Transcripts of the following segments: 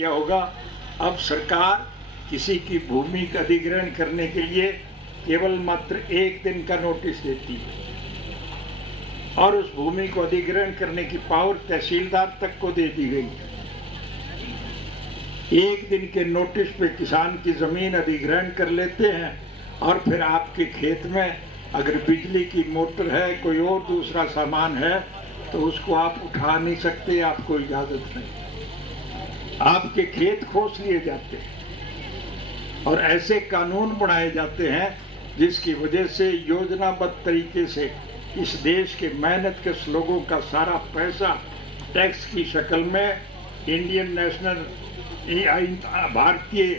क्या होगा। अब सरकार किसी की भूमि का अधिग्रहण करने के लिए केवल मात्र 1 दिन का नोटिस देती है और उस भूमि को अधिग्रहण करने की पावर तहसीलदार तक को दे दी गई है। 1 दिन के नोटिस पे किसान की जमीन अधिग्रहण कर लेते हैं और फिर आपके खेत में अगर बिजली की मोटर है, कोई और दूसरा सामान है, तो उसको आप उठा नहीं सकते, आपको इजाजत नहीं। आपके खेत खोस लिए जाते हैं और ऐसे कानून बनाए जाते हैं जिसकी वजह से योजनाबद्ध तरीके से इस देश के मेहनतकश लोगों का सारा पैसा टैक्स की शक्ल में इंडियन नेशनल भारतीय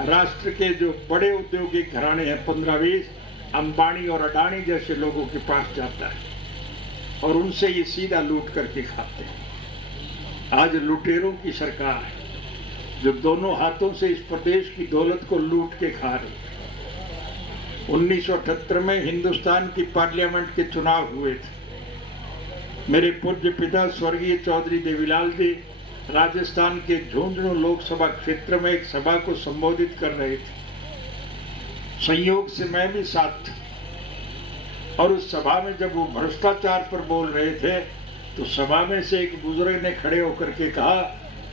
राष्ट्र के जो बड़े औद्योगिक घराने हैं 15-20 अंबानी और अडानी जैसे लोगों के पास जाता है और उनसे ये सीधा लूट करके खाते हैं। आज लुटेरों की सरकार है जो दोनों हाथों से इस प्रदेश की दौलत को लूट के खा रही है। 1978 में हिंदुस्तान की पार्लियामेंट के चुनाव हुए थे। मेरे पूज्य पिता स्वर्गीय चौधरी देवीलाल जी राजस्थान के झुंझुनू लोकसभा क्षेत्र में एक सभा को संबोधित कर रहे थे। संयोग से मैं भी साथ था और उस सभा में जब वो भ्रष्टाचार पर बोल रहे थे तो सभा में से एक बुजुर्ग ने खड़े होकर के कहा,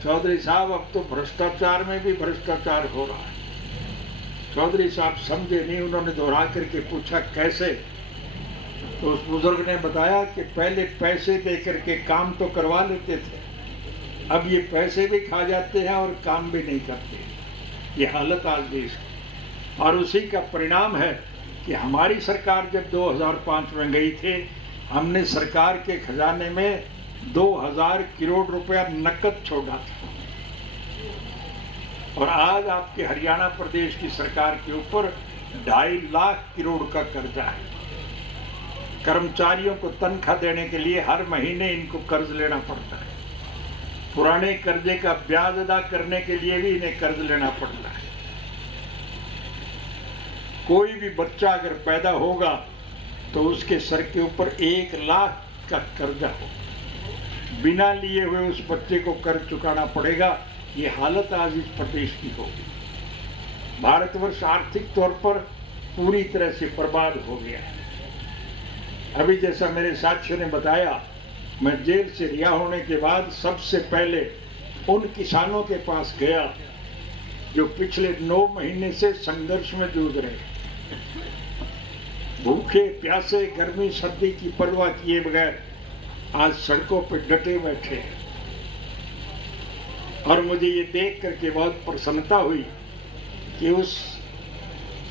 चौधरी साहब अब तो भ्रष्टाचार में भी भ्रष्टाचार हो रहा है। चौधरी साहब समझे नहीं, उन्होंने दोहरा करके पूछा कैसे। तो उस बुजुर्ग ने बताया कि पहले पैसे दे करके काम तो करवा लेते थे, अब ये पैसे भी खा जाते हैं और काम भी नहीं करते। ये हालत आज देश की और उसी का परिणाम है कि हमारी सरकार जब 2005 में गई थी, हमने सरकार के खजाने में 2000 करोड़ रुपया नकद छोड़ा था और आज आपके हरियाणा प्रदेश की सरकार के ऊपर 2.5 लाख करोड़ का कर्जा है। कर्मचारियों को तनख्वाह देने के लिए हर महीने इनको कर्ज लेना पड़ता है। पुराने कर्जे का ब्याज अदा करने के लिए भी इन्हें कर्ज लेना पड़ता है। कोई भी बच्चा अगर पैदा होगा तो उसके सर के ऊपर 1 लाख का कर्जा हो, बिना लिए हुए उस बच्चे को कर्ज चुकाना पड़ेगा। ये हालत आज इस प्रदेश की होगी। भारतवर्ष आर्थिक तौर पर पूरी तरह से बर्बाद हो गया है। अभी जैसा मेरे साथियों ने बताया, मैं जेल से रिहा होने के बाद सबसे पहले उन किसानों के पास गया जो पिछले 9 महीने से संघर्ष में जूझ रहे हैं, भूखे प्यासे गर्मी सर्दी की परवाह किए बगैर आज सड़कों पर डटे बैठे हैं। और मुझे ये देख करके बहुत प्रसन्नता हुई कि उस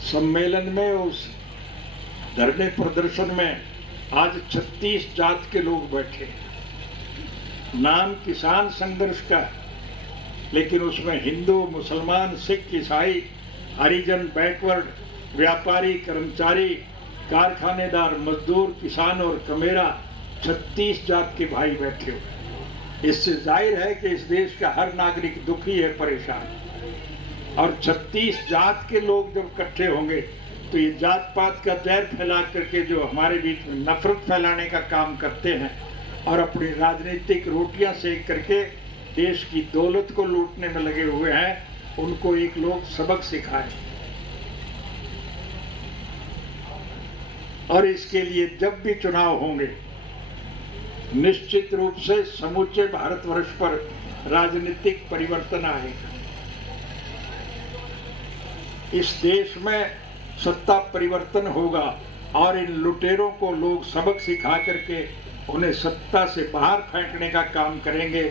सम्मेलन में, उस धरने प्रदर्शन में आज 36 जात के लोग बैठे। नाम किसान संघर्ष का, लेकिन उसमें हिंदू, मुसलमान, सिख, ईसाई, हरिजन, बैकवर्ड, व्यापारी, कर्मचारी, कारखानेदार, मजदूर, किसान और कमेरा 36 जात के भाई बैठे हुए। इससे जाहिर है कि इस देश का हर नागरिक दुखी है, परेशान। और 36 जात के लोग जब इकट्ठे होंगे तो ये जात पात का जहर फैला करके जो हमारे बीच में नफरत फैलाने का काम करते हैं और अपनी राजनीतिक रोटियां सेक करके देश की दौलत को लूटने में लगे हुए हैं, उनको एक लोग सबक सिखाएं। और इसके लिए जब भी चुनाव होंगे निश्चित रूप से समूचे भारतवर्ष पर राजनीतिक परिवर्तन आएगा। इस देश में सत्ता परिवर्तन होगा और इन लुटेरों को लोग सबक सिखा करके उन्हें सत्ता से बाहर फेंकने का काम करेंगे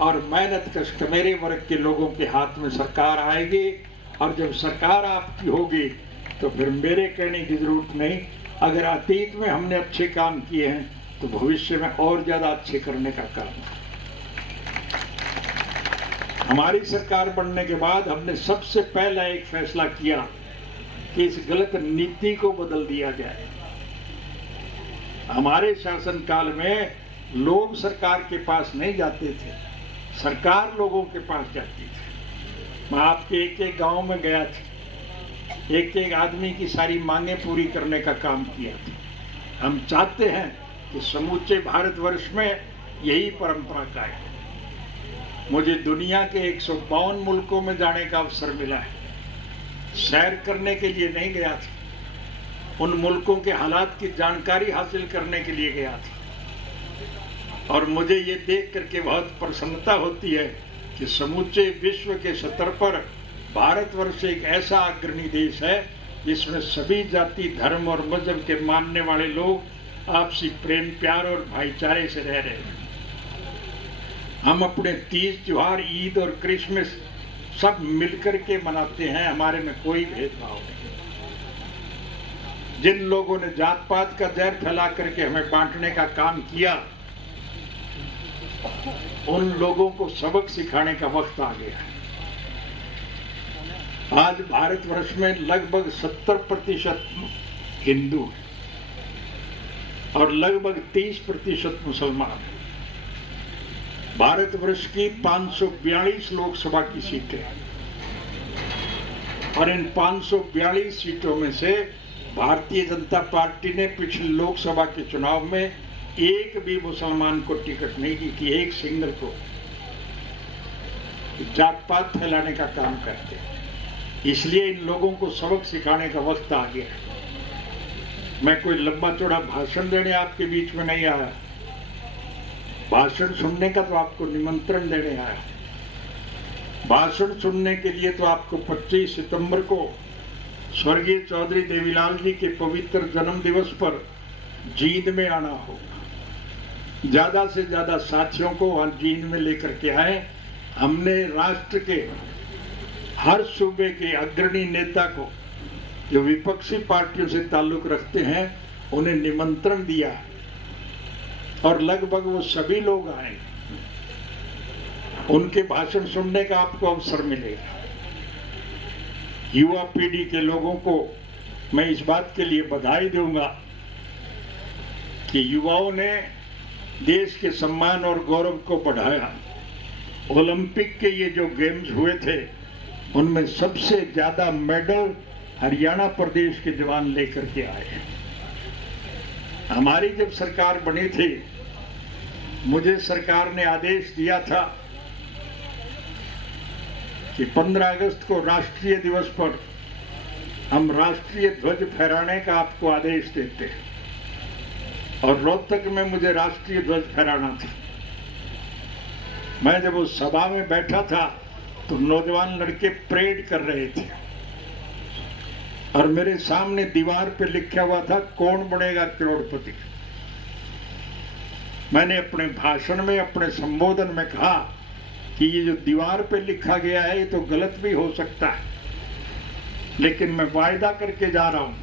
और मेहनतकश कमेरे वर्ग के लोगों के हाथ में सरकार आएगी। और जब सरकार आपकी होगी तो फिर मेरे कहने की जरूरत नहीं। अगर अतीत में हमने अच्छे काम किए हैं तो भविष्य में और ज्यादा अच्छे करने का काम है। हमारी सरकार बनने के बाद हमने सबसे पहला एक फैसला किया कि इस गलत नीति को बदल दिया जाए। हमारे शासनकाल में लोग सरकार के पास नहीं जाते थे, सरकार लोगों के पास जाती थी। मैं आपके एक गांव में गया था, एक आदमी की सारी मांगें पूरी करने का काम किया था। हम चाहते हैं कि समूचे भारतवर्ष में यही परंपरा का है। मुझे दुनिया के 152 मुल्कों में जाने का अवसर मिला है। सैर करने के लिए नहीं गया था, उन मुल्कों के हालात की जानकारी हासिल करने के लिए गया था। और मुझे ये देख करके बहुत प्रसन्नता होती है कि समूचे विश्व के स्तर पर भारतवर्ष एक ऐसा अग्रणी देश है जिसमें सभी जाति, धर्म और मजहब के मानने वाले लोग आपसी प्रेम, प्यार और भाईचारे से रह रहे हैं। हम अपने तीज, त्योहार, ईद और क्रिसमस सब मिलकर के मनाते हैं, हमारे में कोई भेदभाव नहीं। जिन लोगों ने जात पात का जहर फैला करके हमें बांटने का काम किया, उन लोगों को सबक सिखाने का वक्त आ गया है। आज भारतवर्ष में लगभग 70% हिंदू है और लगभग 30% मुसलमान है। भारतवर्ष की 542 लोकसभा की सीटें हैं और इन 542 सीटों में से भारतीय जनता पार्टी ने पिछले लोकसभा के चुनाव में एक भी मुसलमान को टिकट नहीं दी थी, एक सिंगल को। जात पात फैलाने का काम करते हैं, इसलिए इन लोगों को सबक सिखाने का वक्त आ गया है। मैं कोई लंबा चौड़ा भाषण देने आपके बीच में नहीं आया, भाषण सुनने का तो आपको निमंत्रण देने आया। भाषण सुनने के लिए तो आपको 25 सितंबर को स्वर्गीय चौधरी देवीलाल जी के पवित्र जन्म दिवस पर जींद में आना होगा। ज्यादा से ज्यादा साथियों को वहां जींद में लेकर के आए। हमने राष्ट्र के हर सूबे के अग्रणी नेता को, जो विपक्षी पार्टियों से ताल्लुक रखते हैं, उन्हें निमंत्रण दिया और लगभग वो सभी लोग आए। उनके भाषण सुनने का आपको अवसर मिलेगा। युवा पीढ़ी के लोगों को मैं इस बात के लिए बधाई दूंगा कि युवाओं ने देश के सम्मान और गौरव को बढ़ाया। ओलंपिक के ये जो गेम्स हुए थे, उनमें सबसे ज्यादा मेडल हरियाणा प्रदेश के जवान लेकर के आए। हमारी जब सरकार बनी थी, मुझे सरकार ने आदेश दिया था कि 15 अगस्त को राष्ट्रीय दिवस पर हम राष्ट्रीय ध्वज फहराने का आपको आदेश देते हैं। और रोहतक में मुझे राष्ट्रीय ध्वज फहराना था। मैं जब उस सभा में बैठा था तो नौजवान लड़के परेड कर रहे थे और मेरे सामने दीवार पे लिखा हुआ था, कौन बनेगा करोड़पति। मैंने अपने भाषण में, अपने संबोधन में कहा कि ये जो दीवार पे लिखा गया है ये तो गलत भी हो सकता है, लेकिन मैं वायदा करके जा रहा हूं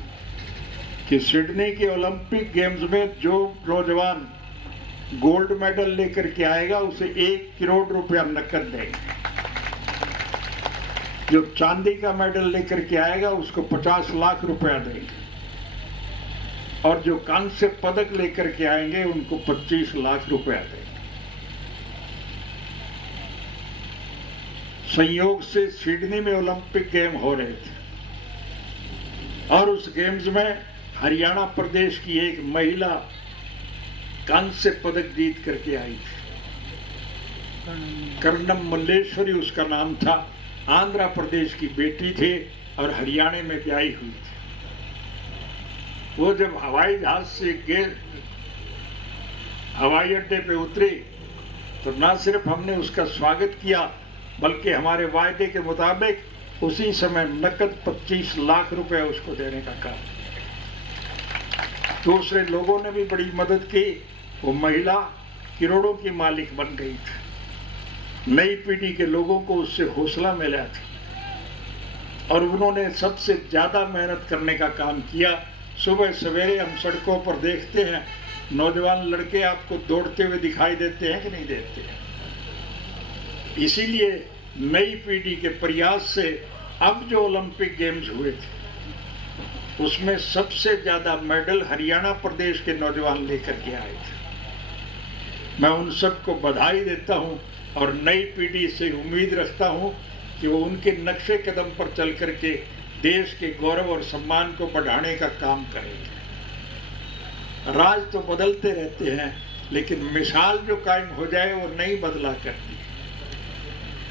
कि सिडनी के ओलंपिक गेम्स में जो नौजवान गोल्ड मेडल लेकर के आएगा उसे 1 करोड़ रुपया नकद देंगे। जो चांदी का मेडल लेकर के आएगा उसको 50 लाख रुपया देंगे और जो कांस्य पदक लेकर के आएंगे उनको 25 लाख रुपया देंगे। संयोग से सिडनी में ओलंपिक गेम हो रहे थे और उस गेम्स में हरियाणा प्रदेश की एक महिला कांस्य पदक जीत करके आई थी। कर्णम मल्लेश्वरी उसका नाम था। आंध्र प्रदेश की बेटी थी और हरियाणा में ब्याही हुई थी। वो जब हवाई जहाज से हवाई अड्डे पे उतरी तो न सिर्फ हमने उसका स्वागत किया, बल्कि हमारे वायदे के मुताबिक उसी समय नकद 25 लाख रुपए उसको देने का काम। दूसरे लोगों ने भी बड़ी मदद की। वो महिला करोड़ों की मालिक बन गई थी। नई पीढ़ी के लोगों को उससे हौसला मिला था और उन्होंने सबसे ज्यादा मेहनत करने का काम किया। सुबह सवेरे हम सड़कों पर देखते हैं, नौजवान लड़के आपको दौड़ते हुए दिखाई देते हैं कि नहीं देते हैं। इसीलिए नई पीढ़ी के प्रयास से अब जो ओलंपिक गेम्स हुए थे उसमें सबसे ज्यादा मेडल हरियाणा प्रदेश के नौजवान लेकर के आए थे। मैं उन सबको बधाई देता हूं और नई पीढ़ी से उम्मीद रखता हूं कि वो उनके नक्शे कदम पर चल करके देश के गौरव और सम्मान को बढ़ाने का काम करेंगे। राज तो बदलते रहते हैं, लेकिन मिसाल जो कायम हो जाए वो नहीं बदला करती।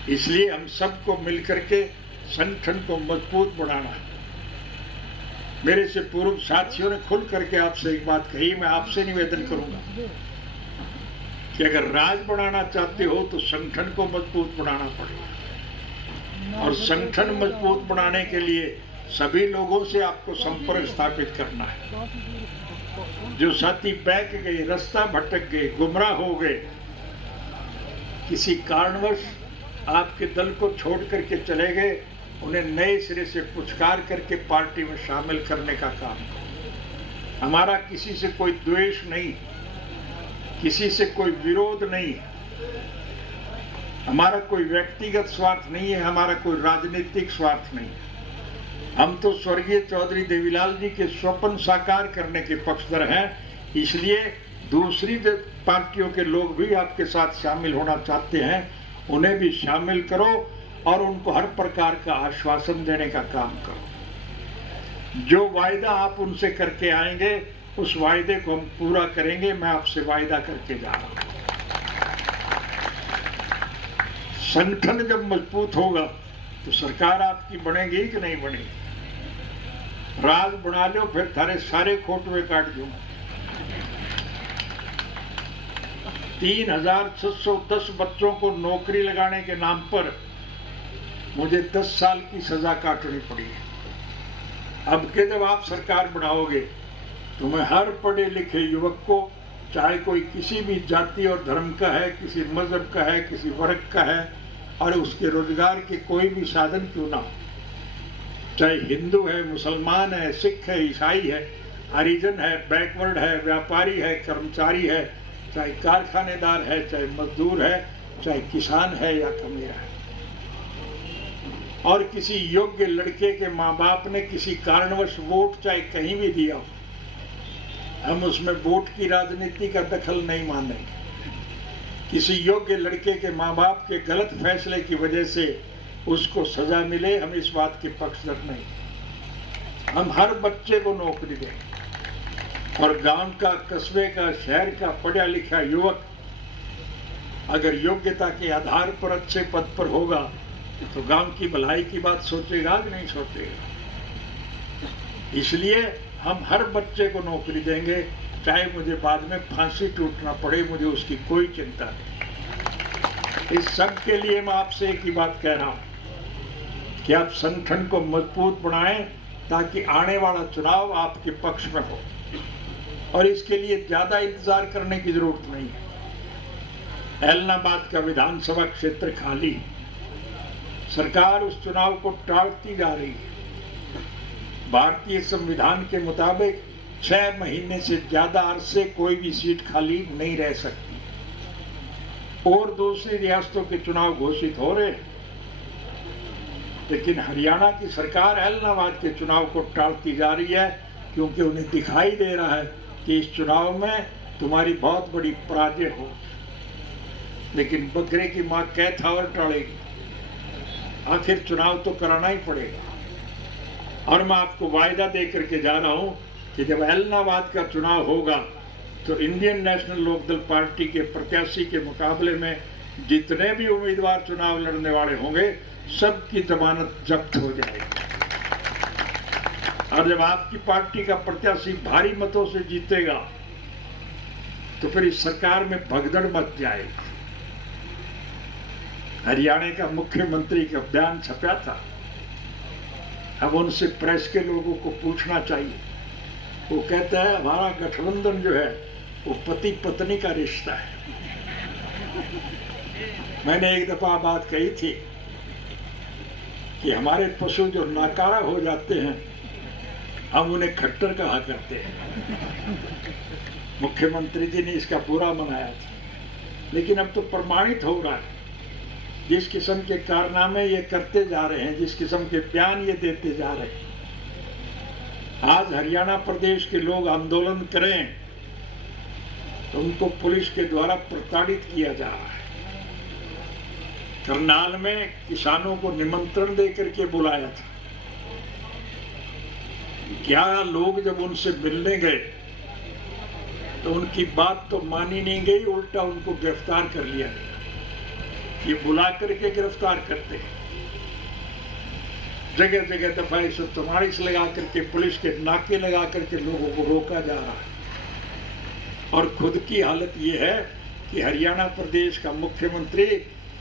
इसलिए हम सबको मिलकर के संगठन को मजबूत बनाना है। मेरे से पूर्व साथियों ने खुल करके आपसे एक बात कही, मैं आपसे निवेदन करूंगा कि अगर राज बनाना चाहते हो तो संगठन को मजबूत बनाना पड़ेगा, और संगठन मजबूत बनाने के लिए सभी लोगों से आपको संपर्क स्थापित करना है। जो साथी बहक गए, रास्ता भटक गए, गुमराह हो गए, किसी कारणवश आपके दल को छोड़ करके चले गए, उन्हें नए सिरे से पुचकार करके पार्टी में शामिल करने का काम करो। हमारा किसी से कोई द्वेष नहीं, किसी से कोई विरोध नहीं, हमारा कोई व्यक्तिगत स्वार्थ नहीं है, हमारा कोई राजनीतिक स्वार्थ नहीं। हम तो स्वर्गीय चौधरी देवीलाल जी के स्वप्न साकार करने के पक्षधर हैं, इसलिए दूसरी पार्टियों के लोग भी आपके साथ शामिल होना चाहते हैं, उन्हें भी शामिल करो और उनको हर प्रकार का आश्वासन देने का काम करो। जो वायदा आप उनसे करके आएंगे उस वायदे को हम पूरा करेंगे, मैं आपसे वायदा करके जा रहा हूं। संगठन जब मजबूत होगा तो सरकार आपकी बनेगी कि नहीं बनेगी? राज बना लो, फिर थारे सारे खोटवे काट दूंगा। 3610 बच्चों को नौकरी लगाने के नाम पर मुझे 10 साल की सजा काटनी पड़ी है। अब के जब आप सरकार बनाओगे तो मैं हर पढ़े लिखे युवक को, चाहे कोई किसी भी जाति और धर्म का है, किसी मजहब का है, किसी वर्ग का है, और उसके रोजगार के कोई भी साधन क्यों ना हो, चाहे हिंदू है, मुसलमान है, सिख है, ईसाई है, हरिजन है, बैकवर्ड है, व्यापारी है, कर्मचारी है, चाहे कारखानेदार है, चाहे मजदूर है, चाहे किसान है या कमीरा है, और किसी योग्य लड़के के माँ बाप ने किसी कारणवश वोट चाहे कहीं भी दिया हो, हम उसमें वोट की राजनीति का दखल नहीं मानेंगे। किसी योग्य लड़के के माँ बाप के गलत फैसले की वजह से उसको सजा मिले, हम इस बात के पक्षधर नहीं। हम हर बच्चे को नौकरी देंगे, और गांव का, कस्बे का, शहर का पढ़ा लिखा युवक अगर योग्यता के आधार पर अच्छे पद पर होगा तो गांव की भलाई की बात सोचेगा कि नहीं सोचेगा। इसलिए हम हर बच्चे को नौकरी देंगे, चाहे मुझे बाद में फांसी टूटना पड़े, मुझे उसकी कोई चिंता नहीं। इस सब के लिए मैं आपसे एक ही बात कह रहा हूं कि आप संगठन को मजबूत बनाएं ताकि आने वाला चुनाव आपके पक्ष में हो, और इसके लिए ज्यादा इंतजार करने की जरूरत नहीं है। एलनाबाद का विधानसभा क्षेत्र खाली, सरकार उस चुनाव को टालती जा रही है। भारतीय संविधान के मुताबिक 6 महीने से ज्यादा अरसे कोई भी सीट खाली नहीं रह सकती, और दूसरी रियासतों के चुनाव घोषित हो रहे, लेकिन हरियाणा की सरकार एलनाबाद के चुनाव को टालती जा रही है, क्योंकि उन्हें दिखाई दे रहा है कि इस चुनाव में तुम्हारी बहुत बड़ी पराजय हो। लेकिन बकरे की मां कैथ और टालेगी, आखिर चुनाव तो कराना ही पड़ेगा। और मैं आपको वायदा दे करके जा रहा हूं कि जब एलनाबाद का चुनाव होगा तो इंडियन नेशनल लोकदल पार्टी के प्रत्याशी के मुकाबले में जितने भी उम्मीदवार चुनाव लड़ने वाले होंगे सबकी जमानत जब्त हो जाएगी। और जब आपकी पार्टी का प्रत्याशी भारी मतों से जीतेगा तो फिर इस सरकार में भगदड़ मच जाएगी। हरियाणा का मुख्यमंत्री का बयान छपा था, अब उनसे प्रेस के लोगों को पूछना चाहिए। वो कहता है हमारा गठबंधन जो है वो पति पत्नी का रिश्ता है। मैंने एक दफा बात कही थी कि हमारे पशु जो नाकारा हो जाते हैं हम उन्हें खट्टर कहा करते हैं। मुख्यमंत्री जी ने इसका बुरा मनाया था, लेकिन अब तो प्रमाणित हो रहा है। जिस किस्म के कारनामे ये करते जा रहे हैं, जिस किस्म के बयान ये देते जा रहे हैं, आज हरियाणा प्रदेश के लोग आंदोलन करें तो उनको पुलिस के द्वारा प्रताड़ित किया जा रहा है। करनाल में किसानों को निमंत्रण देकर के बुलाया था, क्या लोग जब उनसे मिलने गए तो उनकी बात तो मानी नहीं गई, उल्टा उनको गिरफ्तार कर लिया गया। ये बुला करके गिरफ्तार करते हैं। जगह जगह दफा 144 लगा करके, पुलिस के नाके लगा करके लोगों को रोका जा रहा है। और खुद की हालत ये है कि हरियाणा प्रदेश का मुख्यमंत्री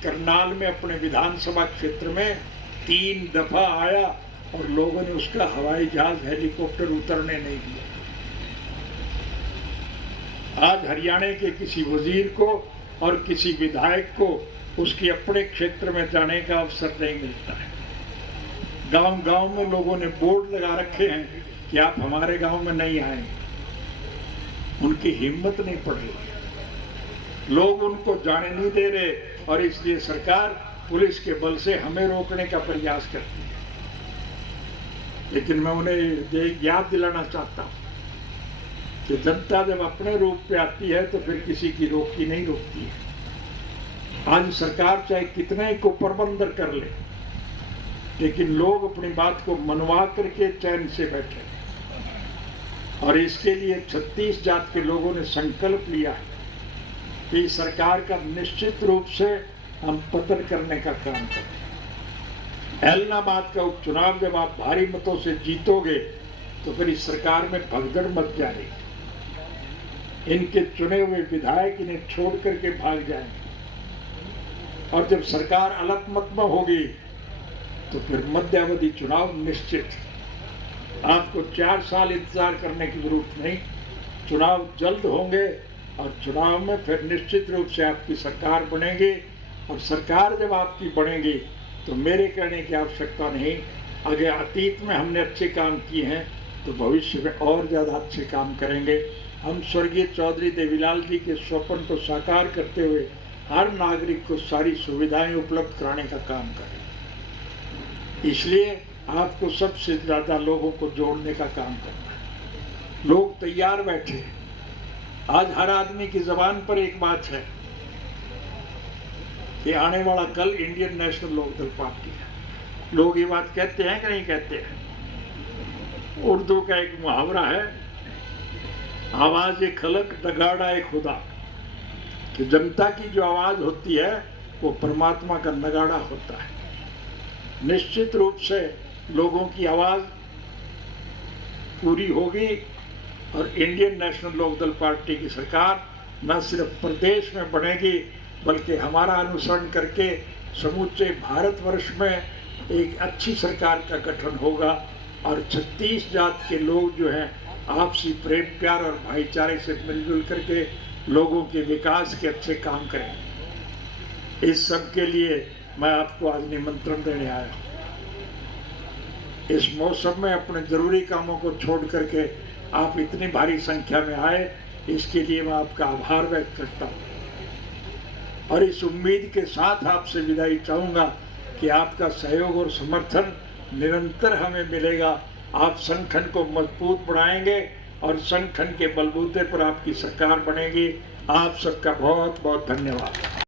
करनाल में अपने विधानसभा क्षेत्र में 3 दफा आया और लोगों ने उसका हवाई जहाज, हेलीकॉप्टर उतरने नहीं दिया। आज हरियाणा के किसी वजीर को और किसी विधायक को उसके अपने क्षेत्र में जाने का अवसर नहीं मिलता है। गांव गांव में लोगों ने बोर्ड लगा रखे हैं कि आप हमारे गांव में नहीं आएंगे। उनकी हिम्मत नहीं पड़ रही, लोग उनको जाने नहीं दे रहे और इसलिए सरकार पुलिस के बल से हमें रोकने का प्रयास करती है। लेकिन मैं उन्हें ये याद दिलाना चाहता हूँ कि जनता जब अपने रूप पे आती है तो फिर किसी की रोकी नहीं रोकती है। आज सरकार चाहे कितना ही कुप्रबंध कर ले, लेकिन लोग अपनी बात को मनवा करके चैन से बैठे। और इसके लिए 36 जात के लोगों ने संकल्प लिया है कि सरकार का निश्चित रूप से हम पतन करने का काम करें। ऐलनाबाद का उपचुनाव जब आप भारी मतों से जीतोगे तो फिर इस सरकार में भगदड़ मच जाएगी। इनके चुने हुए विधायक इन्हें छोड़ करके भाग जाएंगे और जब सरकार अलपमत में होगी तो फिर मध्यावधि चुनाव निश्चित। आपको 4 साल इंतजार करने की जरूरत नहीं, चुनाव जल्द होंगे और चुनाव में फिर निश्चित रूप से आपकी सरकार बनेगी। और सरकार जब आपकी बनेगी तो मेरे कहने की आवश्यकता नहीं, अगर अतीत में हमने अच्छे काम किए हैं तो भविष्य में और ज़्यादा अच्छे काम करेंगे। हम स्वर्गीय चौधरी देवीलाल जी के स्वप्न को साकार करते हुए हर नागरिक को सारी सुविधाएं उपलब्ध कराने का काम करें। इसलिए आपको सबसे ज़्यादा लोगों को जोड़ने का काम करना है। लोग तैयार बैठे हैं। आज हर आदमी की ज़बान पर एक बात है कि आने वाला कल इंडियन नेशनल लोकदल पार्टी है। लोग ये बात कहते हैं कि नहीं कहते हैं? उर्दू का एक मुहावरा है, आवाज़ खलक नगाड़ा खुदा, कि जनता की जो आवाज़ होती है वो परमात्मा का नगाड़ा होता है। निश्चित रूप से लोगों की आवाज़ पूरी होगी और इंडियन नेशनल लोकदल पार्टी की सरकार न सिर्फ प्रदेश में बनेगी बल्कि हमारा अनुसरण करके समूचे भारतवर्ष में एक अच्छी सरकार का गठन होगा। और 36 जात के लोग जो हैं आपसी प्रेम प्यार और भाईचारे से मिलजुल करके लोगों के विकास के अच्छे काम करें। इस सब के लिए मैं आपको आज निमंत्रण देने आया हूँ। इस मौसम में अपने ज़रूरी कामों को छोड़ करके आप इतनी भारी संख्या में आए, इसके लिए मैं आपका आभार व्यक्त करता हूँ और इस उम्मीद के साथ आपसे विदाई चाहूँगा कि आपका सहयोग और समर्थन निरंतर हमें मिलेगा। आप संगठन को मजबूत बनाएंगे और संगठन के बलबूते पर आपकी सरकार बनेगी। आप सबका बहुत बहुत धन्यवाद।